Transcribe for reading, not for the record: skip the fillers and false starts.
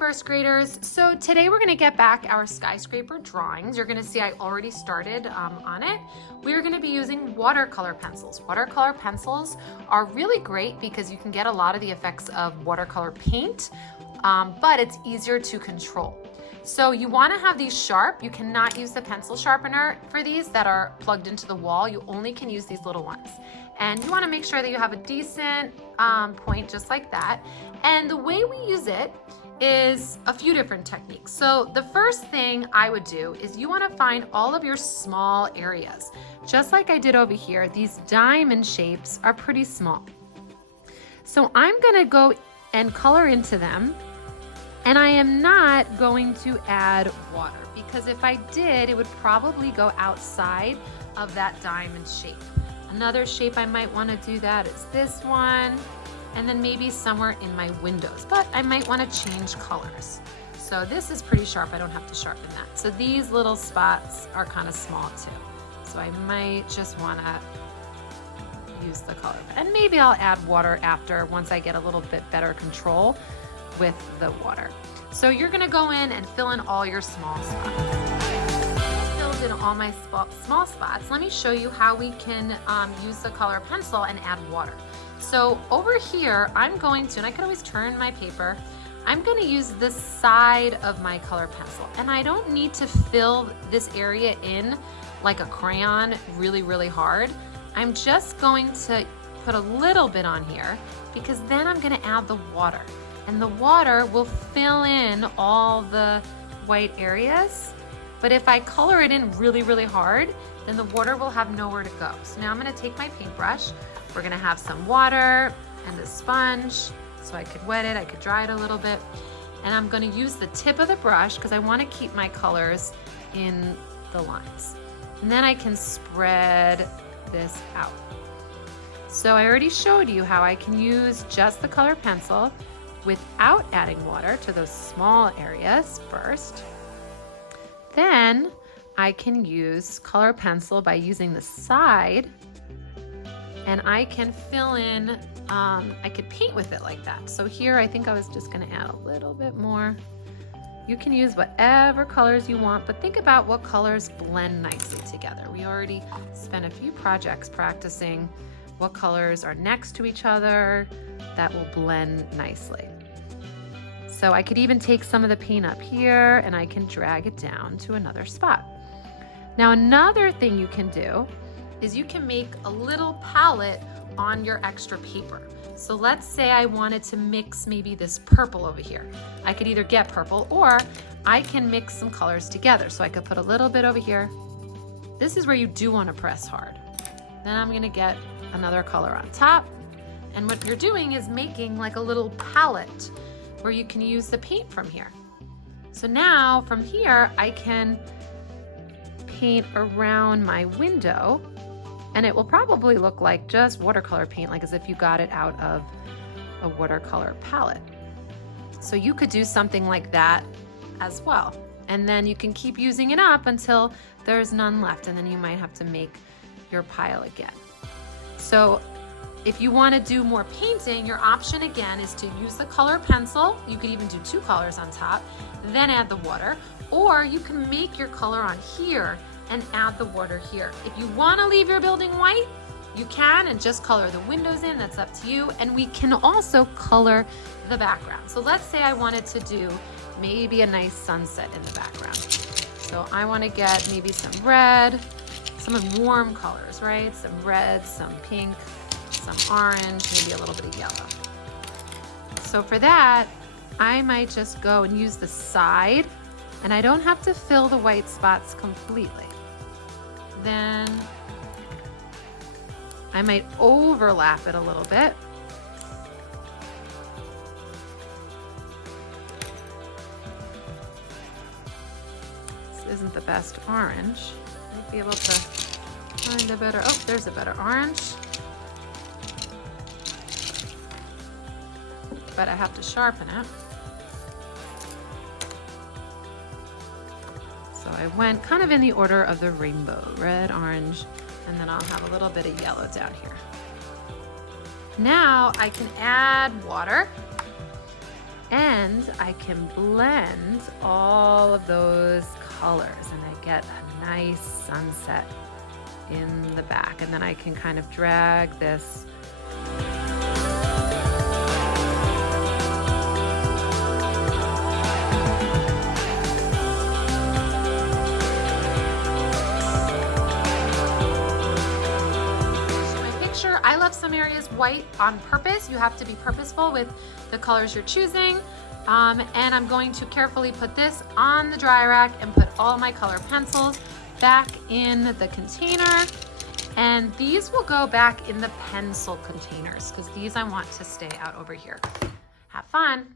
first graders. So today we're gonna get back our skyscraper drawings. You're gonna see I already started on it. We're gonna be using watercolor pencils. Watercolor pencils are really great because you can get a lot of the effects of watercolor paint, but it's easier to control. So you wanna have these sharp. You cannot use the pencil sharpener for these that are plugged into the wall. You only can use these little ones. And you wanna make sure that you have a decent point just like that. And the way we use it is a few different techniques. So the first thing I would do is you wanna find all of your small areas. Just like I did over here, these diamond shapes are pretty small. So I'm gonna go and color into them, and I am not going to add water because if I did, it would probably go outside of that diamond shape. Another shape I might wanna do that is this one, and then maybe somewhere in my windows, but I might wanna change colors. So this is pretty sharp, I don't have to sharpen that. So these little spots are kind of small too. So I might just wanna use the color. And maybe I'll add water after, once I get a little bit better control with the water. So you're gonna go in and fill in all your small spots. Filled in all my small spots, let me show you how we can use the color pencil and add water. So over here, I'm going to, and I can always turn my paper, I'm gonna use this side of my color pencil. And I don't need to fill this area in like a crayon really, really hard. I'm just going to put a little bit on here because then I'm gonna add the water. And the water will fill in all the white areas. But if I color it in really, really hard, then the water will have nowhere to go. So now I'm gonna take my paintbrush. We're gonna have some water and a sponge so I could wet it, I could dry it a little bit. And I'm gonna use the tip of the brush because I wanna keep my colors in the lines. And then I can spread this out. So I already showed you how I can use just the color pencil without adding water to those small areas first. Then I can use color pencil by using the side, and I can fill in, I could paint with it like that. So here I think I was just gonna add a little bit more. You can use whatever colors you want, but think about what colors blend nicely together. We already spent a few projects practicing what colors are next to each other that will blend nicely. So I could even take some of the paint up here and I can drag it down to another spot. Now another thing you can do is you can make a little palette on your extra paper. So let's say I wanted to mix maybe this purple over here. I could either get purple or I can mix some colors together. So I could put a little bit over here. This is where you do want to press hard. Then I'm gonna get another color on top. And what you're doing is making like a little palette where you can use the paint from here. So now from here, I can paint around my window and it will probably look like just watercolor paint, like as if you got it out of a watercolor palette. So you could do something like that as well. And then you can keep using it up until there's none left, and then you might have to make your pile again. So if you want to do more painting, your option again is to use the color pencil. You could even do two colors on top, then add the water, or you can make your color on here and add the water here. If you want to leave your building white, you can, and just color the windows in, that's up to you. And we can also color the background. So let's say I wanted to do maybe a nice sunset in the background. So I want to get maybe some red, some warm colors, right? Some red, some pink, some orange, maybe a little bit of yellow. So for that, I might just go and use the side, and I don't have to fill the white spots completely. Then I might overlap it a little bit. This isn't the best orange. Might be able to find a better, oh, there's a better orange. But I have to sharpen it. So I went kind of in the order of the rainbow, red, orange, and then I'll have a little bit of yellow down here. Now I can add water And I can blend all of those colors and I get a nice sunset in the back. And then I can kind of drag this I left some areas white on purpose. You have to be purposeful with the colors you're choosing. And I'm going to carefully put this on the dry rack and put all my color pencils back in the container. And these will go back in the pencil containers because these I want to stay out over here. Have fun.